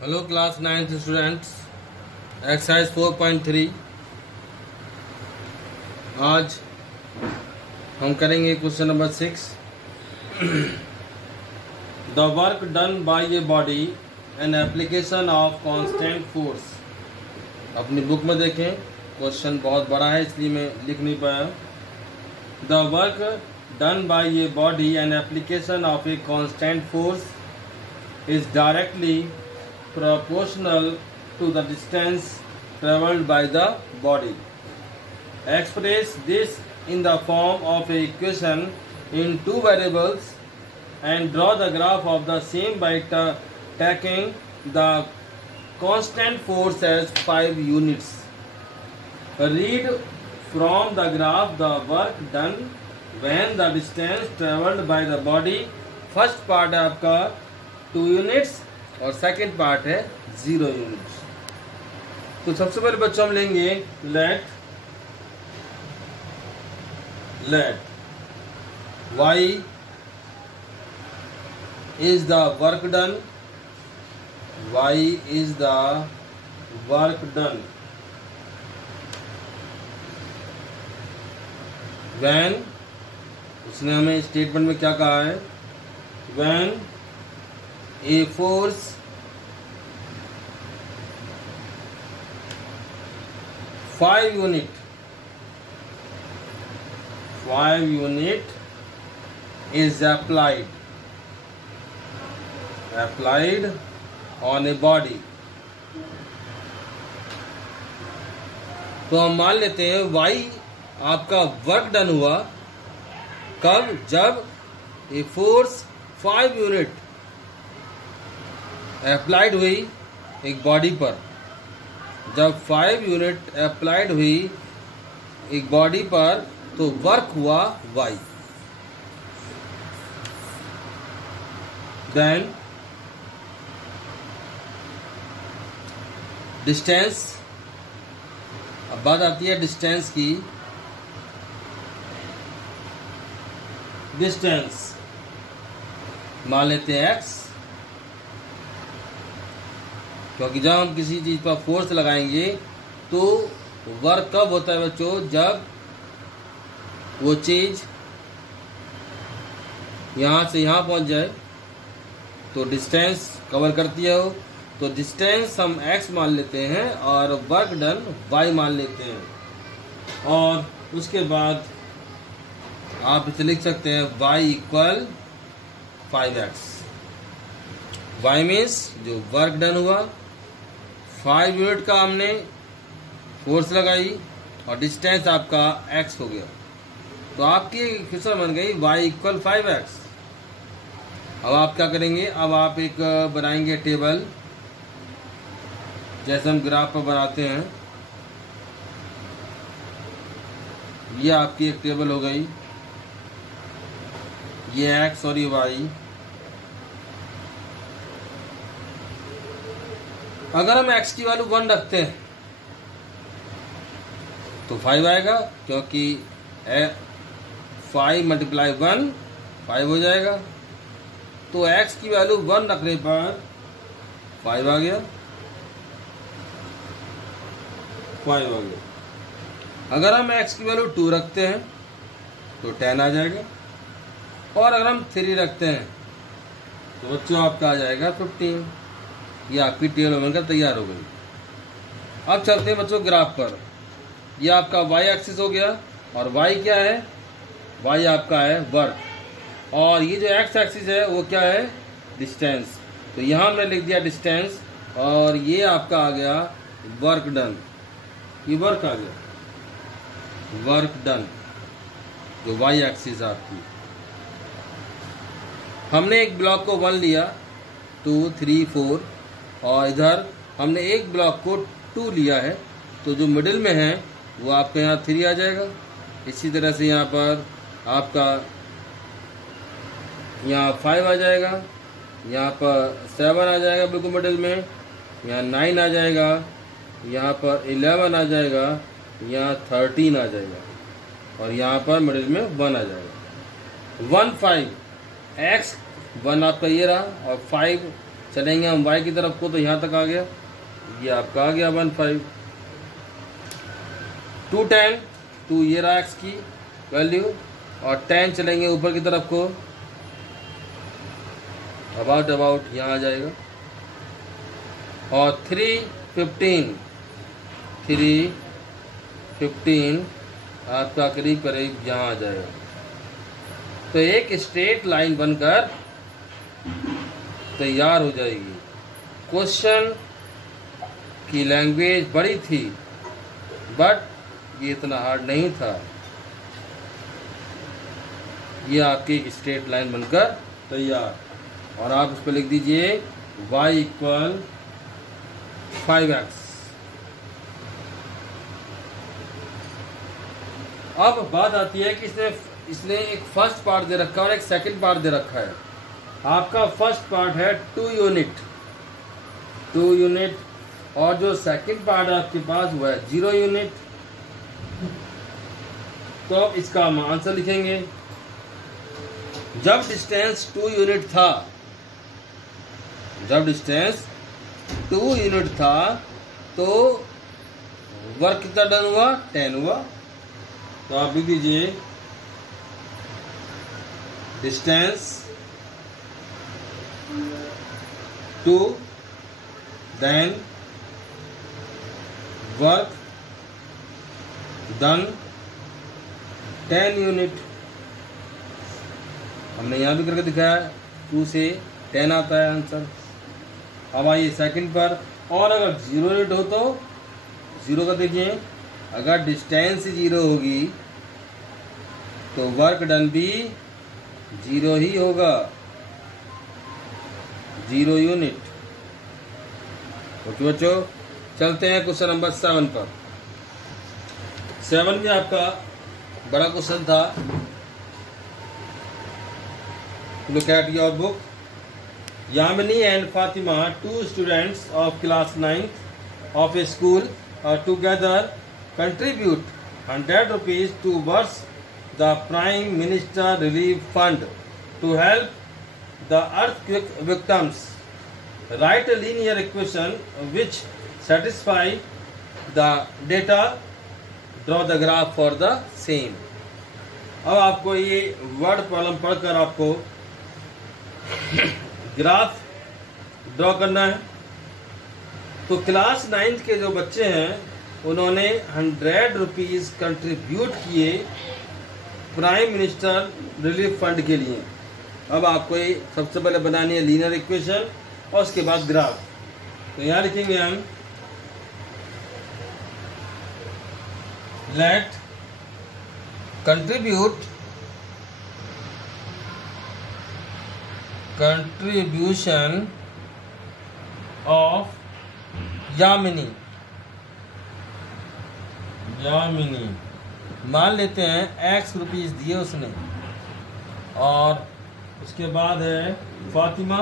Hello class 9th students, exercise 4.3। आज हम करेंगे question number 6। The work done by a body an application of constant force. अपनी book में देखें, question बहुत बड़ा है इसलिए मैं लिख नहीं पाया। The work done by a body an application of a constant force is directly proportional to the distance traveled by the body. Express this in the form of a equation in two variables and draw the graph of the same by taking the constant force as 5 units. Read from the graph the work done when the distance traveled by the body. First part है आपका 2 units और second part है 0 units. तो सबसे पहले बच्चों हम लेंगे late y is the work done, y is the work done when, उसने हमें स्टेटमेंट में क्या कहा है, when a force five unit is applied on a body। तो हम मान लेते हैं y आपका वर्क डन हुआ कब, जब ए फोर्स 5 यूनिट अप्लाइड हुई एक बॉडी पर। जब 5 यूनिट अप्लाइड हुई एक बॉडी पर तो वर्क हुआ y। देन डिस्टेंस, अब बात आती है डिस्टेंस की। डिस्टेंस मान लेते हैं x, क्योंकि जब हम किसी चीज पर फोर्स लगाएंगे तो वर्क कब होता है बच्चों, जब वो चीज यहां से यहां पहुंच जाए तो डिस्टेंस कवर करती है वो। तो डिस्टेंस हम x मान लेते हैं और वर्क डन y मान लेते हैं। और उसके बाद आप इसे लिख सकते हैं y equal 5x। y means जो वर्क डन हुआ 5 यूनिट का हमने फोर्स लगाई और डिस्टेंस आपका x हो गया। तो आपकी इक्वेशन बन गई y इक्वल 5x। अब आप क्या करेंगे, अब आप एक बनाएंगे टेबल, जैसे हम ग्राफ पर बनाते हैं। ये आपकी एक टेबल हो गई, ये x और ये y। अगर हम x की वैल्यू 1 रखते हैं तो 5 आएगा, क्योंकि 5 मल्टीप्लाई 1 5 हो जाएगा। तो x की वैल्यू 1 रखने पर 5 आ गया, 5 आ गया। अगर हम x की वैल्यू 2 रखते हैं तो 10 आ जाएगा, और अगर हम 3 रखते हैं तो बच्चों आपका आ जाएगा 15। ये आपकी टेबल बनकर तैयार हो गई। अब चलते हैं बच्चों ग्राफ पर। ये आपका y एक्सिस हो गया, और y क्या है, y आपका है वर्क, और ये जो x एक्सिस है वो क्या है, डिस्टेंस। तो यहाँ हमने लिख दिया डिस्टेंस, और ये आपका आ गया वर्क डन। ये वर्क आ गया, वर्क डन, जो y एक्सिस आपकी। हमने एक ब्लॉक को 1 लिया, 2 3 4, और इधर हमने एक ब्लॉक को 2 लिया है, तो जो मिडिल में है वो आपके यहाँ 3 आ जाएगा। इसी तरह से यहाँ पर आपका यहाँ 5 आ जाएगा, यहाँ पर 7 आ जाएगा बिल्कुल मिडिल में, यहाँ 9 आ जाएगा, यहाँ पर 11 आ जाएगा, यहाँ 13 आ जाएगा, और यहाँ पर मिडिल में 1 आ जाएगा। 1 5 x 1 आपका ये रहा, और 5 चलेंगे हम y की तरफ को, तो यहाँ तक आ गया, ये आपका आ गया 15। 210, 2 ये रहा x की वैल्यू, और 10 चलेंगे ऊपर की तरफ को, अबाउट यहाँ आ जाएगा। और 315 आपका करीब यहाँ आ जाएगा। तो एक स्ट्रेट लाइन बनकर तैयार हो जाएगी। क्वेश्चन की लैंग्वेज बड़ी थी, बट ये इतना हार्ड नहीं था। ये आपकी एक स्ट्रेट लाइन बनकर तैयार, और आप उस पर लिख दीजिए y = 5x। अब बात आती है कि इसने एक फर्स्ट पार्ट दे रखा है और एक सेकंड पार्ट दे रखा है। आपका फर्स्ट पार्ट है 2 यूनिट, और जो सेकंड पार्ट आपके पास हुआ है 0 यूनिट। तो इसका हम आंसर लिखेंगे। जब डिस्टेंस 2 यूनिट था, तो वर्क कितना डन हुआ, 10 हुआ। तो आप लिख दीजिए distance 2, then work done 10 unit. हमने यहाँ भी करके दिखाया, 2 से 10 आता है आंसर। अब आइए सेकंड पर, और अगर 0 यूनिट हो तो 0 का देखिए, अगर डिस्टेंस 0 होगी तो वर्क डन भी 0 ही होगा, 0 यूनिट। ओके बच्चों, चलते हैं क्वेश्चन नंबर 7 पर। 7 में आपका बड़ा क्वेश्चन था। Look at your book. Yamini and Fatima, 2 students of class 9th of a school, together contribute 100 rupees towards the Prime Minister Relief Fund to help the earthquake victims. Write a linear equation which satisfy the data. Draw the graph for the same. अब आपको ये word problem पढ़कर आपको graph draw करना है। तो class 9th के जो बच्चे हैं, उन्होंने 100 रुपीज़ कंट्रीब्यूट किए प्राइम मिनिस्टर रिलीफ फंड के लिए। अब आपको ये सबसे पहले बनानी है लीनियर इक्वेशन और उसके बाद ग्राफ। तो यहाँ लिखेंगे हम लेट contribution of यामिनी मान लेते हैं x रुपीज़ दिए उसने, और उसके बाद है फातिमा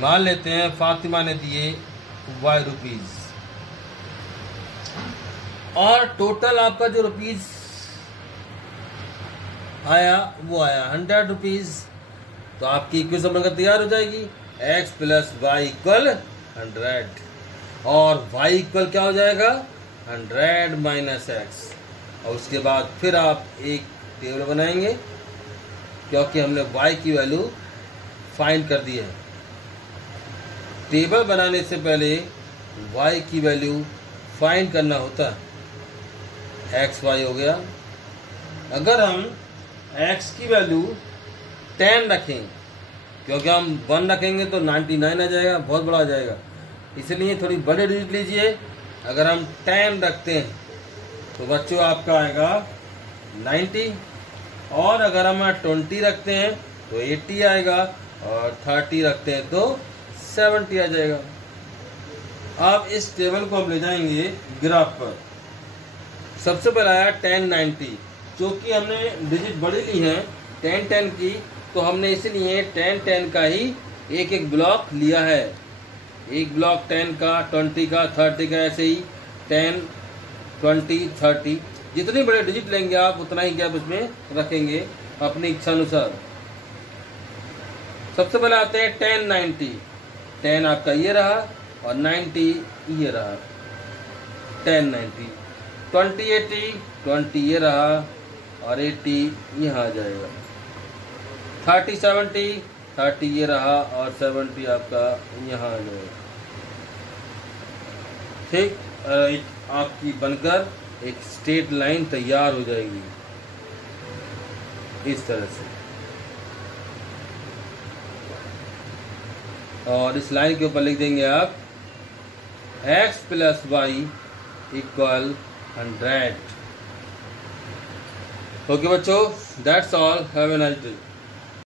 मान लेते हैं फातिमा ने दिए y रुपीज़, और टोटल आपका जो रुपीज़ आया वो आया 100 रुपीज़। तो आपकी इक्वेशन बनकर तैयार हो जाएगी, x + y = 100, और y इक्वल क्या हो जाएगा 100 - x। और उसके बाद फिर आप एक टेबल बनाएंगे, क्योंकि हमने y की वैल्यू फाइंड कर दी है। टेबल बनाने से पहले y की वैल्यू फाइंड करना होता है। x y हो गया। अगर हम x की वैल्यू 10 रखें, क्योंकि हम 1 रखेंगे तो 99 आ जाएगा, बहुत बड़ा आ जाएगा, इसलिए थोड़ी बड़े डिजिट लीजिए। अगर हम 10 रखते हैं तो बच्चों आपका आएगा 90, और अगर हम 20 रखते हैं तो 80 आएगा, और 30 रखते हैं तो 70 आ जाएगा। अब इस टेबल को हम ले जाएंगे ग्राफ पर। सबसे पहले आया 1090, क्योंकि हमने डिजिट बड़ी ली है 10 की, तो हमने इसलिए 10 का ही एक ब्लॉक लिया है। एक ब्लॉक 10 का, 20 का, 30 का, ऐसे ही 10, 20, 30 जितने बड़े डिजिट लेंगे आप उतना ही गैप इसमें रखेंगे। अपनी इच्छा अनुसार। सबसे पहले आते हैं 10 90। 10 आपका ये रहा और 90 ये रहा। 10 90 20 80 20 ये रहा और 80 यहाँ आ जाएगा। 30 70 30 ये रहा और 70 आपका यहाँ आ जाएगा। ठीक, एक आपकी बनकर एक स्ट्रेट लाइन तैयार हो जाएगी इस तरह से। और इस लाइन के ऊपर लिख देंगे आप x plus y equal 100। Okay बच्चों, that's all, have a nice day.